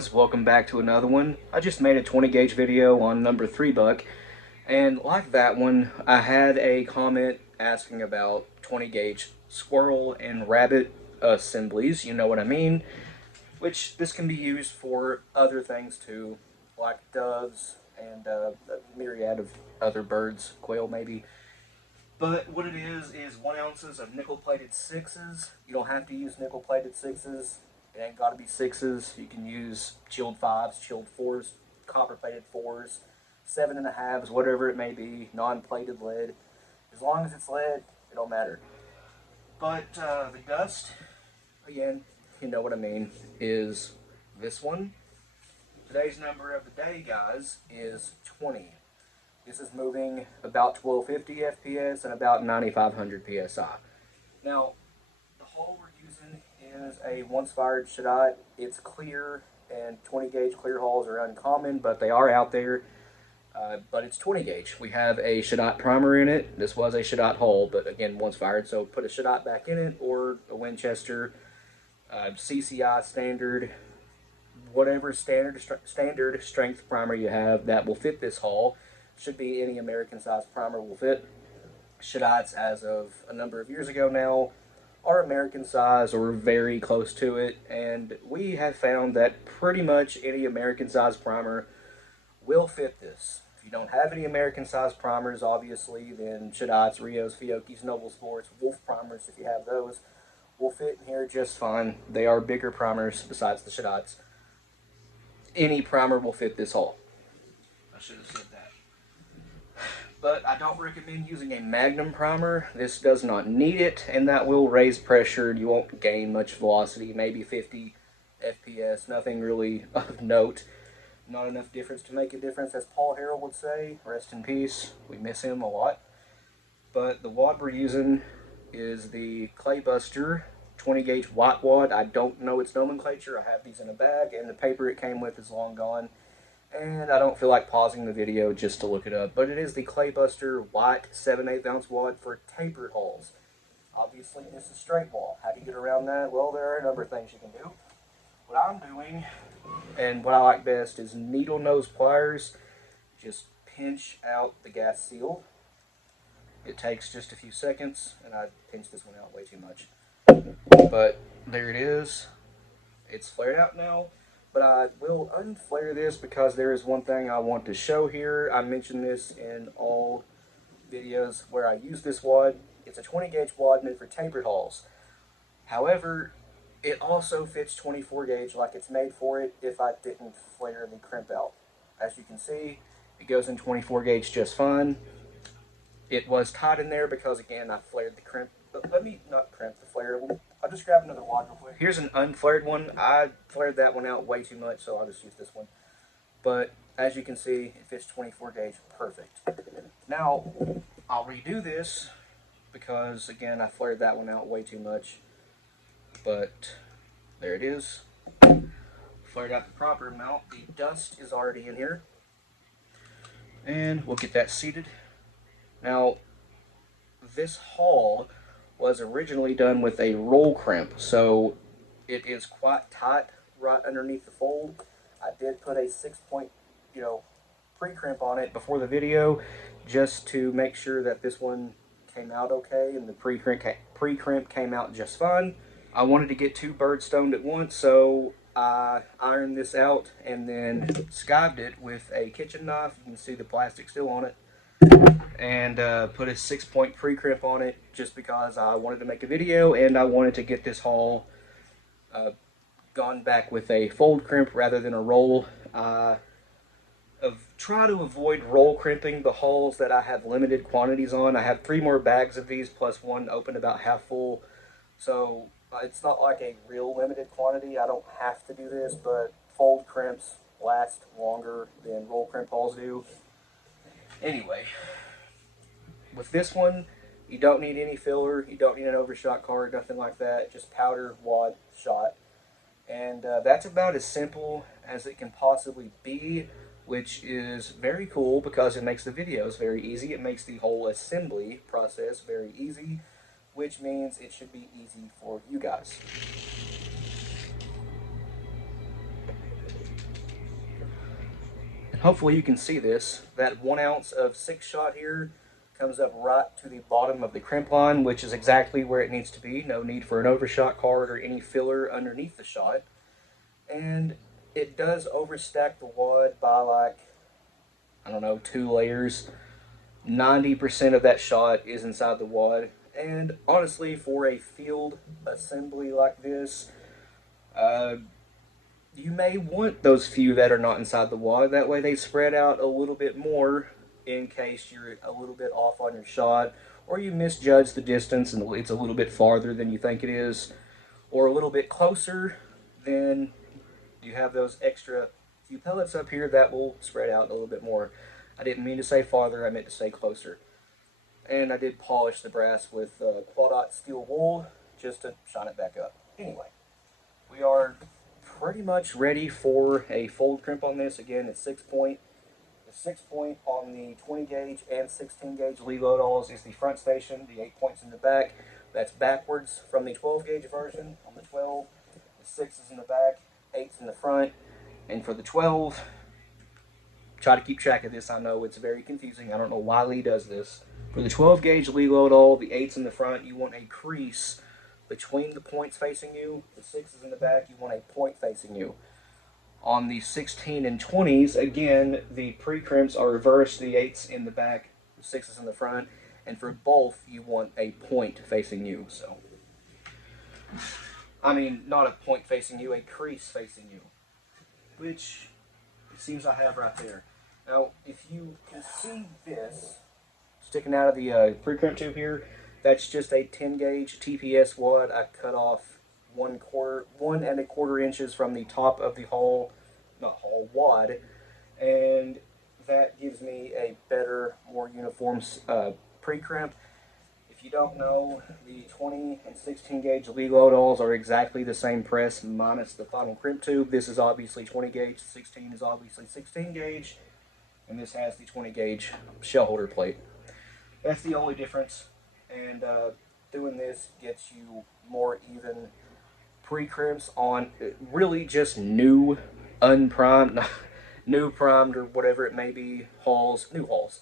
guys, welcome back to another one. I just made a 20 gauge video on number 3 buck, and like that one, I had a comment asking about 20 gauge squirrel and rabbit assemblies, you know what I mean, which this can be used for other things too, like doves and a myriad of other birds, quail maybe. But what it is 1 ounces of nickel plated sixes. You don't have to use nickel plated sixes. It ain't got to be sixes. You can use chilled fives, chilled fours, copper plated fours, 7.5s, whatever it may be, non-plated lead. As long as it's lead, it don't matter. But the dust, again, you know what I mean, is this one. Today's number of the day, guys, is 20. This is moving about 1250 FPS and about 9500 PSI. Now, the hole we're using is a once fired Shadot. It's clear, and 20 gauge clear holes are uncommon, but they are out there. But it's 20 gauge. We have a Shadot primer in it. This was a Shadot hole, but again, once fired, so put a Shadot back in it, or a Winchester, CCI standard, whatever standard strength primer you have that will fit this hole. Should be any American size primer will fit. Shadots, as of a number of years ago now, are American size or very close to it, and we have found that pretty much any American size primer will fit this. If you don't have any American size primers, obviously, then Shadots, Rios, Fiocchis, Noble Sports, Wolf primers, if you have those, will fit in here just fine. They are bigger primers besides the Shadots. Any primer will fit this hole. I should have said that. But I don't recommend using a Magnum primer. This does not need it, and that will raise pressure. You won't gain much velocity, maybe 50 FPS, nothing really of note. Not enough difference to make a difference, as Paul Harrell would say. Rest in peace. We miss him a lot. But the wad we're using is the Claybuster 20 gauge white wad. I don't know its nomenclature. I have these in a bag, and the paper it came with is long gone. And I don't feel like pausing the video just to look it up, but it is the Claybuster white 7/8 ounce wad for tapered holes. Obviously, this is straight wall. How do you get around that? Well, there are a number of things you can do. What I'm doing, and what I like best, is needle nose pliers. Just pinch out the gas seal. It takes just a few seconds, and I pinched this one out way too much. But there it is. It's flared out now. But I will unflare this because there is one thing I want to show here. I mentioned this in all videos where I use this wad. It's a 20 gauge wad meant for tapered holes. However, it also fits 24 gauge like it's made for it if I didn't flare the crimp out. As you can see, it goes in 24 gauge just fine. It was tight in there because, again, I flared the crimp. But let me not crimp the flare. I'll just grab another wad real quick. Here's an unflared one. I flared that one out way too much, so I'll just use this one. But as you can see, it fits 24 gauge perfect. Now, I'll redo this because, again, I flared that one out way too much. But there it is. Flared out the proper amount. The dust is already in here. And we'll get that seated. Now, this haul was originally done with a roll crimp, so it is quite tight right underneath the fold. I did put a 6-point, pre-crimp on it before the video, just to make sure that this one came out okay, and the pre-crimp came out just fine. I wanted to get 2 birds stoned at once, so I ironed this out and then skived it with a kitchen knife. You can see the plastic still on it. And put a 6-point pre-crimp on it just because I wanted to make a video and I wanted to get this haul gone back with a fold crimp rather than a roll. Try to avoid roll crimping the hulls that I have limited quantities on. I have 3 more bags of these plus one open about half full, so it's not like a real limited quantity. I don't have to do this, but fold crimps last longer than roll crimp hulls do. Anyway, with this one, you don't need any filler, you don't need an overshot card, nothing like that, just powder, wad, shot. And that's about as simple as it can possibly be, which is very cool because it makes the videos very easy. It makes the whole assembly process very easy, which means it should be easy for you guys. hopefully you can see this. That 1 ounce of 6 shot here comes up right to the bottom of the crimp line, which is exactly where it needs to be. No need for an overshot card or any filler underneath the shot. And it does overstack the wad by like, I don't know, 2 layers. 90% of that shot is inside the wad. And honestly, for a field assembly like this, you may want those few that are not inside the wad. That way they spread out a little bit more in case you're a little bit off on your shot, or you misjudge the distance and it's a little bit farther than you think it is, or a little bit closer. Then you have those extra few pellets up here that will spread out a little bit more. I didn't mean to say farther, I meant to say closer. And I did polish the brass with Claudot steel wool just to shine it back up. Anyway, we are pretty much ready for a fold crimp on this. Again, it's 6-point. The 6-point on the 20 gauge and 16 gauge lead load alls is the front station. The 8 points in the back. That's backwards from the 12 gauge version. On the 12, the 6 is in the back, 8's in the front. And for the 12, try to keep track of this. I know it's very confusing. I don't know why Lee does this. For the 12 gauge lead load all, the 8's in the front, you want a crease between the points facing you. The 6 is in the back, you want a point facing you. On the 16 and 20s, again, the pre-crimps are reversed. The 8's in the back, the 6 is in the front. And for both, you want a point facing you. So, I mean, not a point facing you, a crease facing you. Which it seems I have right there. Now, if you can see this sticking out of the pre-crimp tube here, that's just a 10 gauge TPS wad. I cut off 1.25 inches from the top of the wad, and that gives me a better, more uniform pre-crimp. If you don't know, the 20 and 16 gauge lead load alls are exactly the same press minus the final crimp tube. This is obviously 20 gauge, 16 is obviously 16 gauge, and this has the 20 gauge shell holder plate. That's the only difference, and doing this gets you more even pre-crimps on really just new, unprimed, new primed or whatever it may be, new hulls.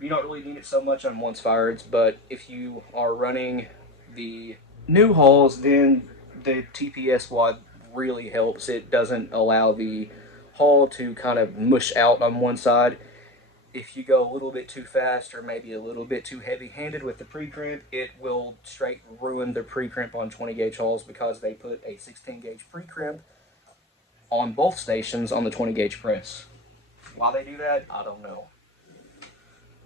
You don't really need it so much on once fireds, but if you are running the new hulls, then the TPS wad really helps. It doesn't allow the hull to kind of mush out on one side. If you go a little bit too fast or maybe a little bit too heavy-handed with the pre-crimp, it will straight ruin the pre-crimp on 20 gauge hulls because they put a 16 gauge pre-crimp on both stations on the 20 gauge press. Why they do that, I don't know.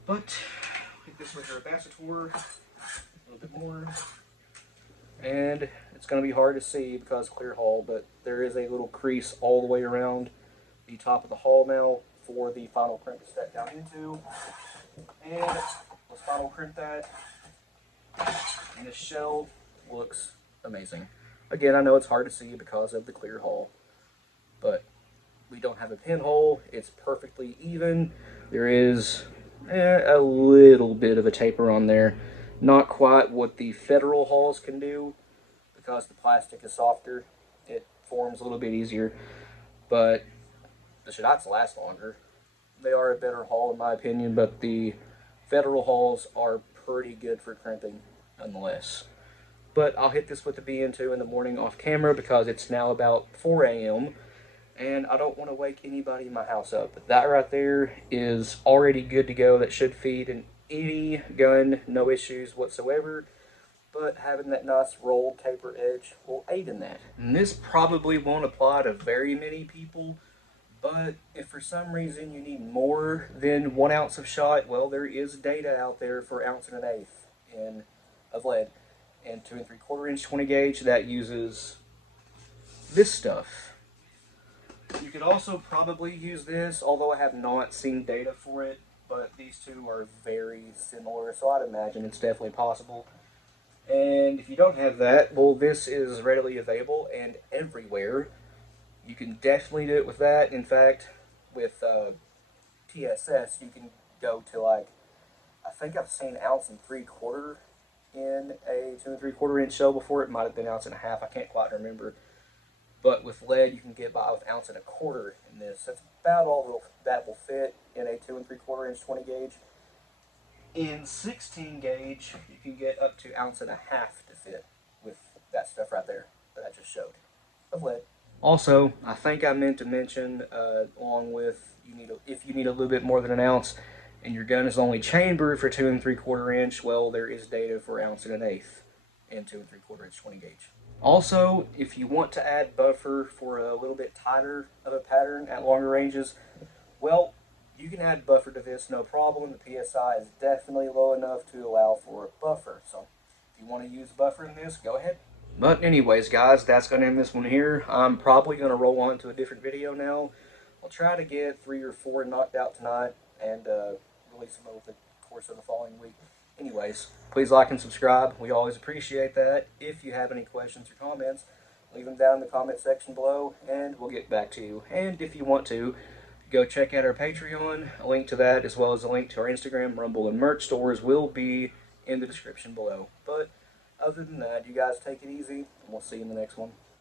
But hit this with your capacitor a little bit more, and it's going to be hard to see because clear hull, but there is a little crease all the way around the top of the hull now for the final crimp to step down into. And let's final crimp that. And this shell looks amazing. Again, I know it's hard to see because of the clear hull, but we don't have a pinhole. It's perfectly even. There is a little bit of a taper on there. Not quite what the Federal hulls can do because the plastic is softer. It forms a little bit easier, but the Shadots last longer. They are a better hull in my opinion, but the Federal hulls are pretty good for crimping nonetheless. But I'll hit this with the BN2 in the morning off camera because it's now about 4 a.m. and I don't want to wake anybody in my house up. But that right there is already good to go. That should feed an any gun, no issues whatsoever. But having that nice rolled taper edge will aid in that. And this probably won't apply to very many people, but if for some reason you need more than 1 ounce of shot, well, there is data out there for 1 1/8 ounce of lead and 2 3/4 inch 20 gauge that uses this stuff. You could also probably use this, although I have not seen data for it, but these two are very similar, so I'd imagine it's definitely possible. And if you don't have that, well, this is readily available and everywhere. You can definitely do it with that. In fact, with TSS, you can go to like, I think I've seen 1 3/4 ounce in a 2 3/4 inch shell before. It might have been 1.5 ounces. I can't quite remember. but with lead you can get by with 1.25 ounces in this. That's about all that will fit in a 2 3/4 inch 20 gauge. In 16 gauge, you can get up to 1.5 ounces to fit with that stuff right there that I just showed of lead. Also, I think I meant to mention, along with if you need a little bit more than an ounce, and your gun is only chambered for 2 3/4 inch, well, there is data for 1.125 ounces in 2 3/4 inch 20 gauge. Also, if you want to add buffer for a little bit tighter of a pattern at longer ranges, well, you can add buffer to this, no problem. The PSI is definitely low enough to allow for a buffer. So if you want to use buffer in this, go ahead. But anyways, guys, that's going to end this one here. I'm probably going to roll on to a different video now. I'll try to get 3 or 4 knocked out tonight and release them over the course of the following week. Anyways, please like and subscribe. We always appreciate that. If you have any questions or comments, leave them down in the comment section below, and we'll get back to you. And if you want to, go check out our Patreon. A link to that, as well as a link to our Instagram, Rumble, and merch stores will be in the description below. But other than that, you guys take it easy, and we'll see you in the next one.